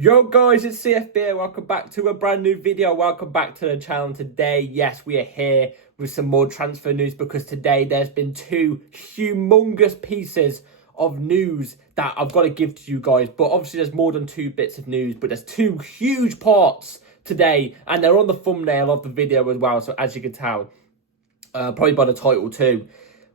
Yo guys, it's CFB. Welcome back to a brand new video. Welcome back to the channel. Today, yes, we are here with some more transfer news because today there's been two humongous pieces of news that I've got to give to you guys. But obviously there's more than two bits of news, but there's two huge parts today and they're on the thumbnail of the video as well. So as you can tell, probably by the title too,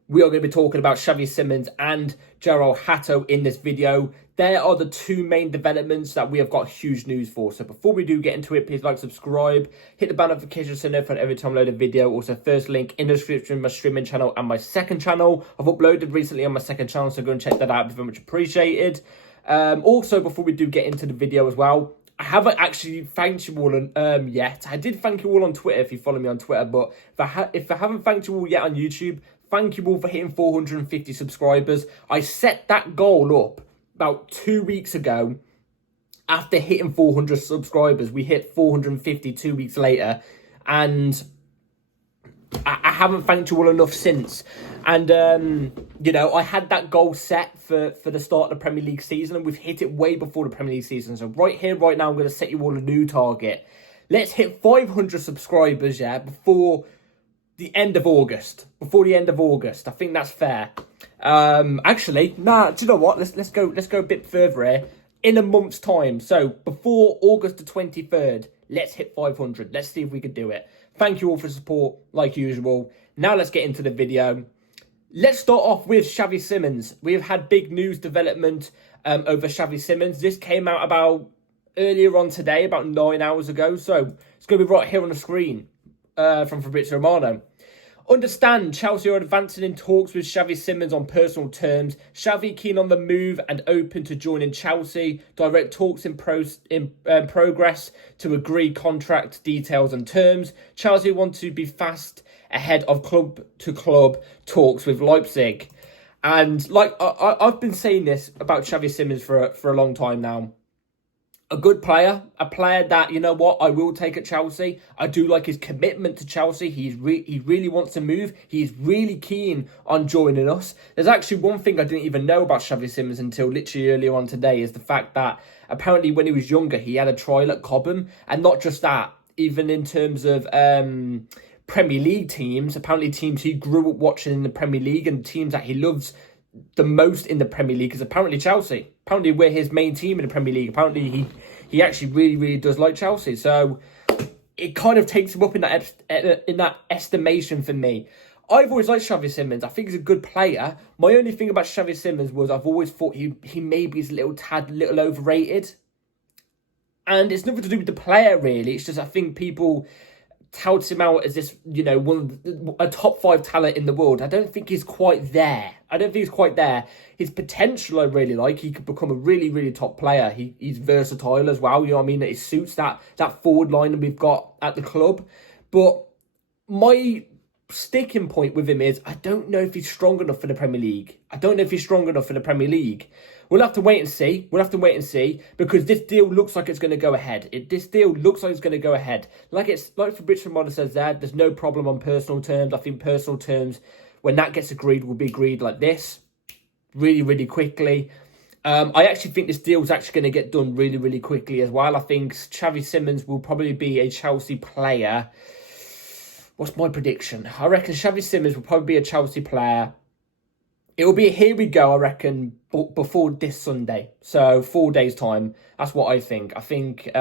we are going to be talking about Xavi Simons and Hato in this video. There are the two main developments that we have got huge news for. So before we do get into it, please like, subscribe, hit the bell notification so you know for every time I load a video. Also, first link in the description, my streaming channel and my second channel. I've uploaded recently on my second channel, so go and check that out. It'd be very much appreciated. Also, before we do get into the video as well, I haven't actually thanked you all yet. I did thank you all on Twitter if you follow me on Twitter, but if I haven't thanked you all yet on YouTube, thank you all for hitting 450 subscribers. I set that goal up about 2 weeks ago. After hitting 400 subscribers, we hit 450 2 weeks later, and I haven't thanked you all enough since. And you know, I had that goal set for the start of the Premier League season, and we've hit it way before the Premier League season. So right here, right now, I'm going to set you all a new target. Let's hit 500 subscribers, yeah, before the end of August. Before the end of August, I think that's fair. Actually, nah. Do you know what? Let's go a bit further here. In a month's time, so before August the 23rd, let's hit 500. Let's see if we can do it. Thank you all for support, like usual. Now let's get into the video. Let's start off with Xavi Simons. We have had big news development over Xavi Simons. This came out about earlier on today, about 9 hours ago. So it's going to be right here on the screen. From Fabrizio Romano. Understand, Chelsea are advancing in talks with Xavi Simons on personal terms. Xavi keen on the move and open to joining Chelsea. Direct talks in progress to agree contract details and terms. Chelsea want to be fast ahead of club-to-club talks with Leipzig. And like I've been saying this about Xavi Simons for a long time now. A good player, a player that, you know what, I will take at Chelsea. I do like his commitment to Chelsea. He really wants to move. He's really keen on joining us. There's actually one thing I didn't even know about Xavi Simons until literally earlier on today, is the fact that apparently when he was younger, he had a trial at Cobham. And not just that, even in terms of Premier League teams, apparently teams he grew up watching in the Premier League and teams that he loves the most in the Premier League is apparently Chelsea. Apparently we're his main team in the Premier League. Apparently he actually really does like Chelsea. So it kind of takes him up in that estimation for me. I've always liked Xavi Simons. I think he's a good player. My only thing about Xavi Simons was I've always thought he maybe is a little overrated. And it's nothing to do with the player really. It's just I think people touts him out as this, you know, a top 5 talent in the world. I don't think he's quite there. His potential I really like. He could become a really top player. He's versatile as well. You know what I mean? It suits that forward line that we've got at the club. But my sticking point with him is I don't know if he's strong enough for the Premier League. We'll have to wait and see. Because this deal looks like it's going to go ahead. Like Fabrizio Romano says there's no problem on personal terms. I think personal terms, when that gets agreed, will be agreed like this. Really quickly. I actually think this deal is actually going to get done really quickly as well. I think Xavi Simons will probably be a Chelsea player. What's my prediction? I reckon Xavi Simons will probably be a Chelsea player. It will be here we go, I reckon, before this Sunday. So 4 days' time. That's what I think. I think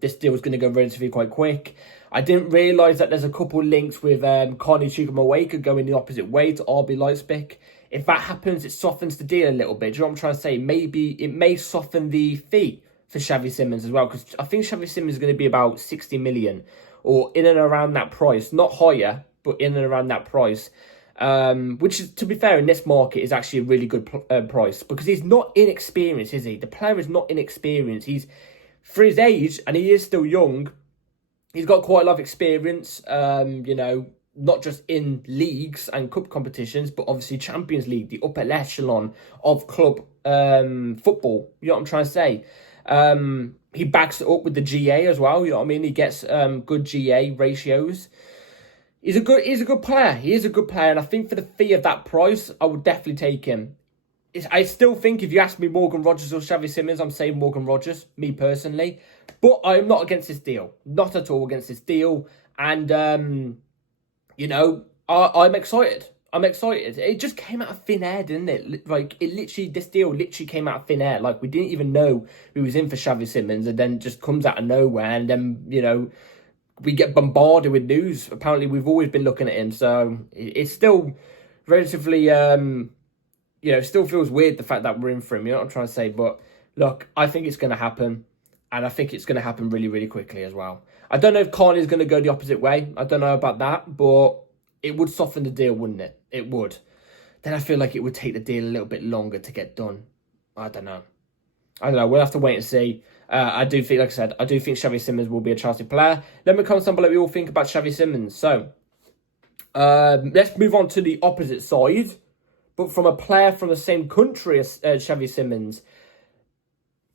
this deal is going to go relatively quite quick. I didn't realise that there's a couple links with Carney Chukwuemeka going the opposite way to RB Leipzig. If that happens, it softens the deal a little bit. Do you know what I'm trying to say? Maybe it may soften the fee for Xavi Simons as well. Because I think Xavi Simons is going to be about 60 million. Or in and around that price. Not higher, but in and around that price. Which is, to be fair, in this market is actually a really good price. Because he's not inexperienced, is he? The player is not inexperienced. He's, for his age, and he is still young, he's got quite a lot of experience, you know, not just in leagues and cup competitions, but obviously Champions League, the upper echelon of club football. You know what I'm trying to say? He backs it up with the GA as well. You know what I mean? He gets good GA ratios. He's a good player. He is a good player, and I think for the fee of that price, I would definitely take him. I still think if you ask me Morgan Rogers or Xavi Simons, I'm saying Morgan Rogers, me personally. But I'm not against this deal. Not at all against this deal. And, you know, I'm excited. I'm excited. It just came out of thin air, didn't it? Like, this deal literally came out of thin air. Like, we didn't even know who was in for Xavi Simons, and then just comes out of nowhere. And then, you know, we get bombarded with news. Apparently, we've always been looking at him. So, it's still relatively, you know, it still feels weird, the fact that we're in for him. You know what I'm trying to say? But, look, I think it's going to happen. And I think it's going to happen really, really quickly as well. I don't know if Khan is going to go the opposite way. I don't know about that, but it would soften the deal, wouldn't it? It would. Then I feel like it would take the deal a little bit longer to get done. I don't know. We'll have to wait and see. I do think, like I said, I do think Xavi Simons will be a Chelsea player. Let me comment down below what you all think about Xavi Simons. So, let's move on to the opposite side. But from a player from the same country as Xavi Simons,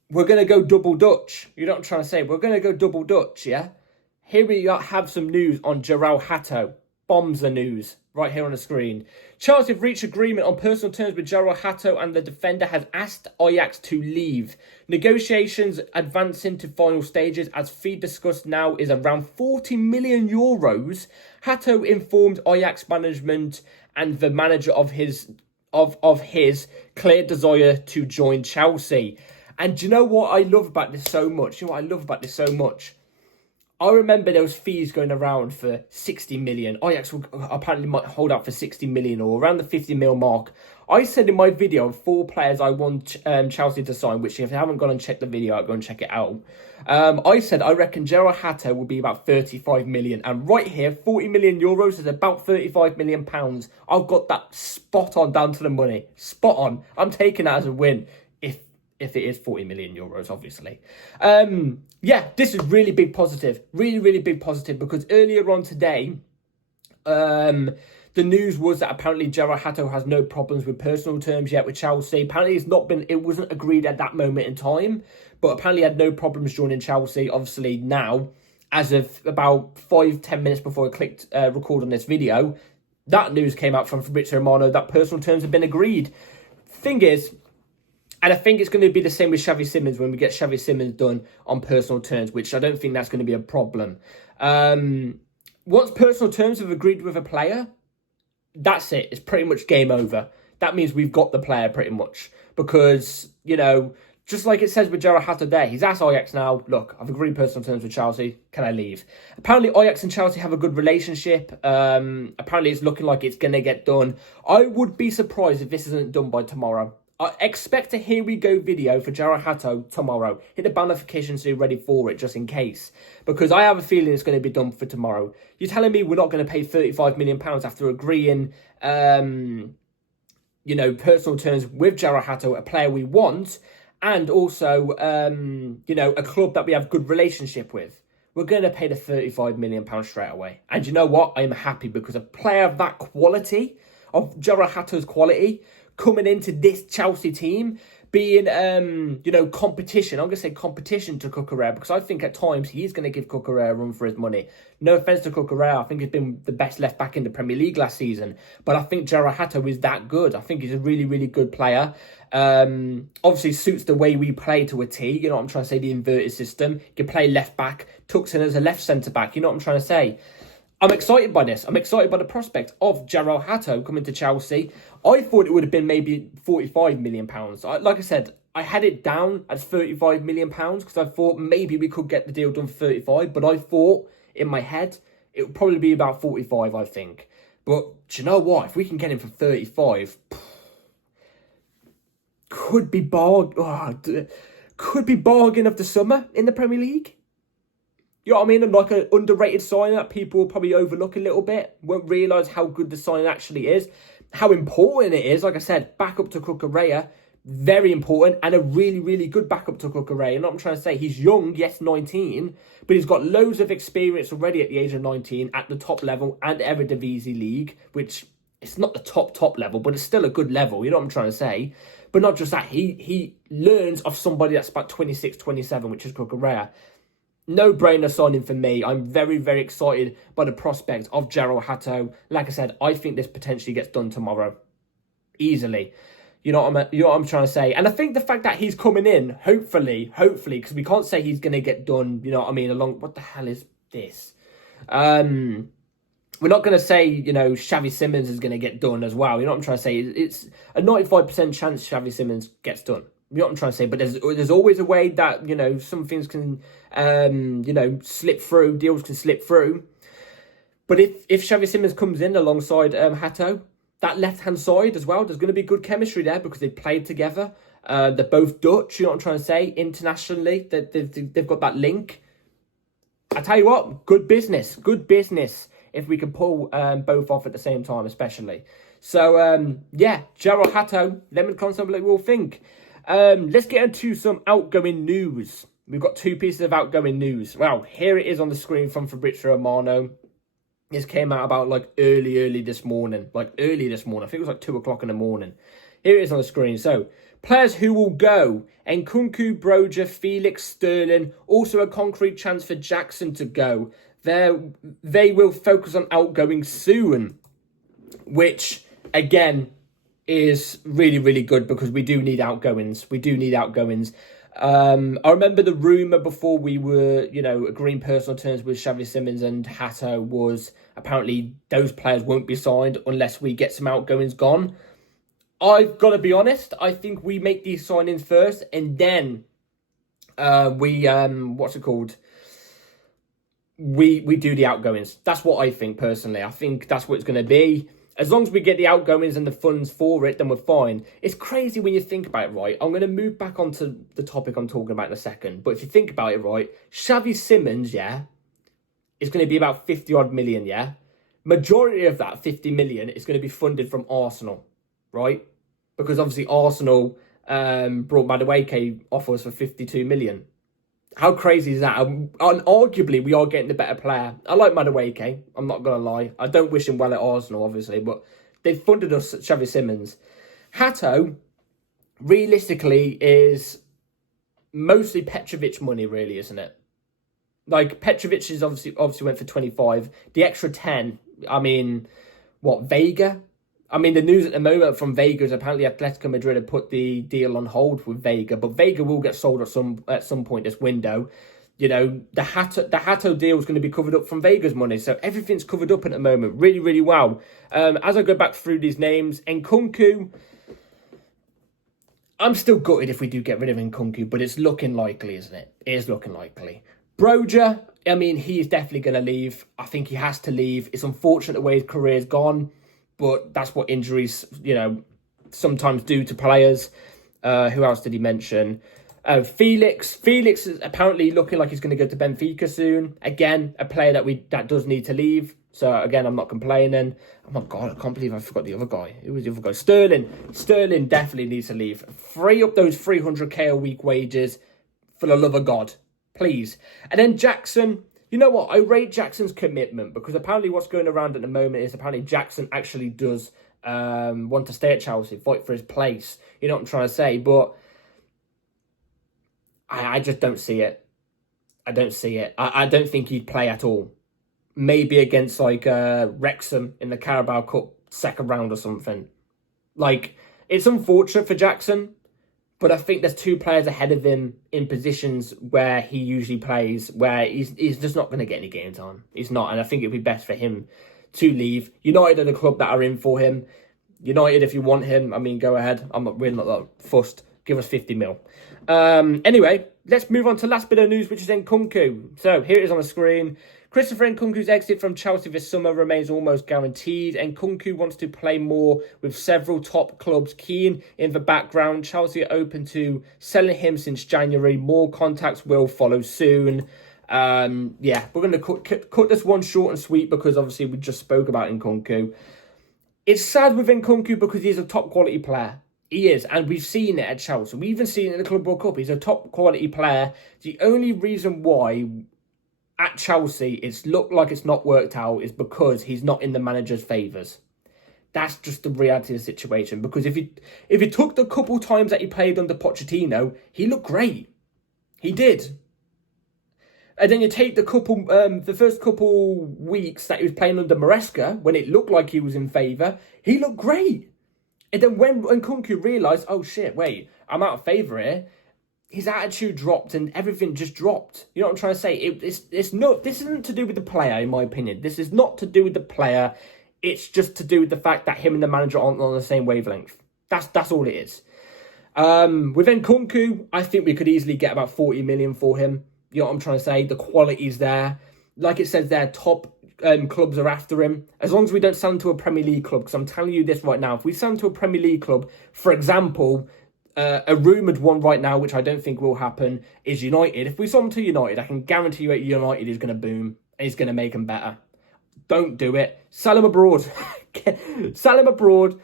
we're going to go double Dutch. You know what I'm trying to say? We're going to go double Dutch, yeah? Here we have some news on Gerald Hato. Bombs the news right here on the screen. Chelsea have reached agreement on personal terms with Gerald Hato, and the defender has asked Ajax to leave. Negotiations advancing to final stages, as fee discussed now is around 40 million euros. Hato informed Ajax management and the manager of his clear desire to join Chelsea. And do you know what I love about this so much? You know what I love about this so much? I remember there was fees going around for 60 million. Ajax will apparently might hold out for 60 million or around the 50 mil mark. I said in my video 4 players I want Chelsea to sign, which if you haven't gone and checked the video out, go and check it out. I said I reckon Gerald Hato will be about 35 million. And right here, 40 million euros is about 35 million pounds. I've got that spot on down to the money. Spot on. I'm taking that as a win. If it is 40 million euros, obviously. Yeah, this is really big positive. Really, really big positive, because earlier on today, the news was that apparently Gerald Hato has no problems with personal terms yet with Chelsea. Apparently it wasn't agreed at that moment in time, but apparently had no problems joining Chelsea. Obviously now, as of about 5-10 minutes before I clicked record on this video, that news came out from Fabrizio Romano that personal terms have been agreed. Thing is, and I think it's going to be the same with Xavi Simons when we get Xavi Simons done on personal terms, which I don't think that's going to be a problem. Once personal terms have agreed with a player, that's it. It's pretty much game over. That means we've got the player pretty much. Because, you know, just like it says with Gerald Hato there, he's asked Ajax now, look, I've agreed personal terms with Chelsea. Can I leave? Apparently, Ajax and Chelsea have a good relationship. Apparently, it's looking like it's going to get done. I would be surprised if this isn't done by tomorrow. I expect a Here We Go video for Gerald Hato tomorrow. Hit the bell notification so you're ready for it, just in case. Because I have a feeling it's going to be done for tomorrow. You're telling me we're not going to pay £35 million after agreeing, you know, personal terms with Gerald Hato, a player we want, and also, you know, a club that we have good relationship with. We're going to pay the £35 million straight away. And you know what? I'm happy, because a player of that quality, of Gerald Hato's quality, coming into this Chelsea team, being, you know, competition. I'm going to say competition to Cucurella, because I think at times he's going to give Cucurella a run for his money. No offence to Cucurella. I think he's been the best left back in the Premier League last season. But I think Gerald Hato is that good. I think he's a really, really good player. Obviously suits the way we play to a T. You know what I'm trying to say? The inverted system. You can play left back, tucks in as a left centre back. You know what I'm trying to say? I'm excited by this. I'm excited by the prospect of Gerald Hato coming to Chelsea. I thought it would have been maybe £45 million. Like I said, I had it down as £35 million because I thought maybe we could get the deal done for 35. But I thought in my head it would probably be about 45, I think. But do you know what? If we can get him for 35, could be bargain of the summer in the Premier League. You know what I mean? And like an underrated signing that people will probably overlook a little bit. Won't realise how good the signing actually is. How important it is. Like I said, backup to Cucurella. Very important. And a really, really good backup to Cucurella. You know what I'm trying to say? He's young, yes, 19. But he's got loads of experience already at the age of 19 at the top level and Eredivisie League. Which, it's not the top level, but it's still a good level. You know what I'm trying to say? But not just that. He learns of somebody that's about 26, 27, which is Cucurella. No-brainer signing for me. I'm very, very excited by the prospect of Gerald Hato. Like I said, I think this potentially gets done tomorrow. Easily. You know what I'm trying to say? And I think the fact that he's coming in, hopefully, because we can't say he's going to get done, you know what I mean, what the hell is this? We're not going to say, you know, Xavi Simons is going to get done as well. You know what I'm trying to say? It's a 95% chance Xavi Simons gets done. You know what I'm trying to say? But there's always a way that, you know, some things can, you know, slip through. Deals can slip through. But if Xavi Simons comes in alongside Hato, that left-hand side as well, there's going to be good chemistry there because they played together. They're both Dutch, you know what I'm trying to say? Internationally, they've got that link. I tell you what, good business if we can pull both off at the same time, especially. So, yeah, Gerald Hato, let me constantly what we all think. Let's get into some outgoing news. We've got 2 pieces of outgoing news. Well, here it is on the screen from Fabrizio Romano. This came out about like early this morning. I think it was like 2 o'clock in the morning. Here it is on the screen. So, players who will go: Nkunku, Broja, Felix, Sterling. Also a concrete chance for Jackson to go. They will focus on outgoing soon. Which, again, is really, really good because we do need outgoings. I remember the rumour before we were, you know, agreeing personal terms with Xavi Simons and Hato was apparently those players won't be signed unless we get some outgoings gone. I've got to be honest, I think we make these signings first and then we do the outgoings. That's what I think personally. I think that's what it's going to be. As long as we get the outgoings and the funds for it, then we're fine. It's crazy when you think about it, right? I'm going to move back onto the topic I'm talking about in a second. But if you think about it, right, Xavi Simons, yeah, is going to be about 50-odd million, yeah? Majority of that 50 million is going to be funded from Arsenal, right? Because obviously Arsenal brought Madueke offers for 52 million. How crazy is that? And arguably, we are getting the better player. I like Madueke. I'm not going to lie. I don't wish him well at Arsenal, obviously. But they've funded us Xavi Simons. Hato, realistically, is mostly Petrovic money, really, isn't it? Like, Petrovic is obviously went for 25. The extra 10, I mean, what, Vega? I mean, the news at the moment from Vega is apparently Atletico Madrid have put the deal on hold with Vega, but Vega will get sold at some point this window. You know, the Hato deal is going to be covered up from Vega's money, so everything's covered up at the moment. Really, really well. As I go back through these names, Nkunku, I'm still gutted if we do get rid of Nkunku, but it's looking likely, isn't it? It is looking likely. Broja, I mean, he is definitely going to leave. I think he has to leave. It's unfortunate the way his career's gone. But that's what injuries, you know, sometimes do to players. Who else did he mention? Felix. Felix is apparently looking like he's going to go to Benfica soon. Again, a player that does need to leave. So, again, I'm not complaining. Oh, my God, I can't believe I forgot the other guy. Who was the other guy? Sterling. Sterling definitely needs to leave. Free up those 300k a week wages for the love of God. Please. And then Jackson. You know what? I rate Jackson's commitment because apparently what's going around at the moment is apparently Jackson actually does want to stay at Chelsea, fight for his place. You know what I'm trying to say? But I just don't see it. I don't see it. I don't think he'd play at all. Maybe against like Wrexham in the Carabao Cup second round or something. Like, it's unfortunate for Jackson. But I think there's 2 players ahead of him in positions where he usually plays, where he's just not going to get any game time. He's not, and I think it'd be best for him to leave. United are the club that are in for him. United, if you want him, I mean, go ahead. We're not that fussed. Give us 50 mil. Anyway, let's move on to the last bit of news, which is Nkunku. So here it is on the screen. Christopher Nkunku's exit from Chelsea this summer remains almost guaranteed. Nkunku wants to play more with several top clubs keen in the background. Chelsea are open to selling him since January. More contacts will follow soon. Yeah, we're going to cut this one short and sweet because obviously we just spoke about Nkunku. It's sad with Nkunku because he's a top quality player. He is, and we've seen it at Chelsea. We've even seen it in the Club World Cup. He's a top quality player. The only reason why at Chelsea it's looked like it's not worked out is because he's not in the manager's favours. That's just the reality of the situation. Because if you took the couple times that he played under Pochettino, he looked great. He did. And then you take the first couple weeks that he was playing under Maresca, when it looked like he was in favour, he looked great. And then when Nkunku realised, oh shit, wait, I'm out of favour here, his attitude dropped and everything just dropped. You know what I'm trying to say? It's not. This isn't to do with the player, in my opinion. This is not to do with the player. It's just to do with the fact that him and the manager aren't on the same wavelength. That's all it is. With Nkunku, I think we could easily get about 40 million for him. You know what I'm trying to say? The quality's there. Like it says there, top clubs are after him. As long as we don't sell him to a Premier League club. Because I'm telling you this right now. If we sell him to a Premier League club, for example, a rumoured one right now, which I don't think will happen, is United. If we sell him to United, I can guarantee you at United is going to boom. And he's going to make him better. Don't do it. Sell him abroad. Sell him abroad.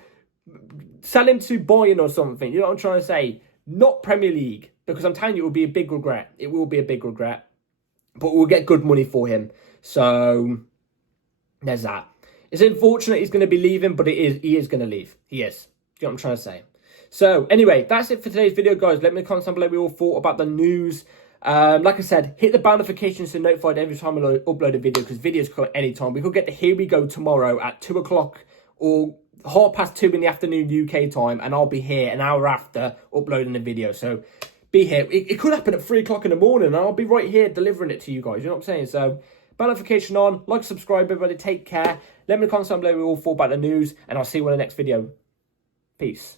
Sell him to Bayern or something. You know what I'm trying to say? Not Premier League. Because I'm telling you, it will be a big regret. It will be a big regret. But we'll get good money for him. So, there's that. It's unfortunate he's going to be leaving, but he is going to leave. He is. You know what I'm trying to say? So, anyway, that's it for today's video, guys. Let me know in the comments down below what you all thought about the news. Like I said, hit the bell notifications to be notified every time I upload a video, because videos come at any time. We could get the Here We Go tomorrow at 2 o'clock or 2:30 in the afternoon UK time, and I'll be here an hour after uploading the video. So be here. It could happen at 3 o'clock in the morning, and I'll be right here delivering it to you guys. You know what I'm saying? So bell notification on, like, subscribe, everybody. Take care. Let me know in the comments down below what you all thought about the news, and I'll see you in the next video. Peace.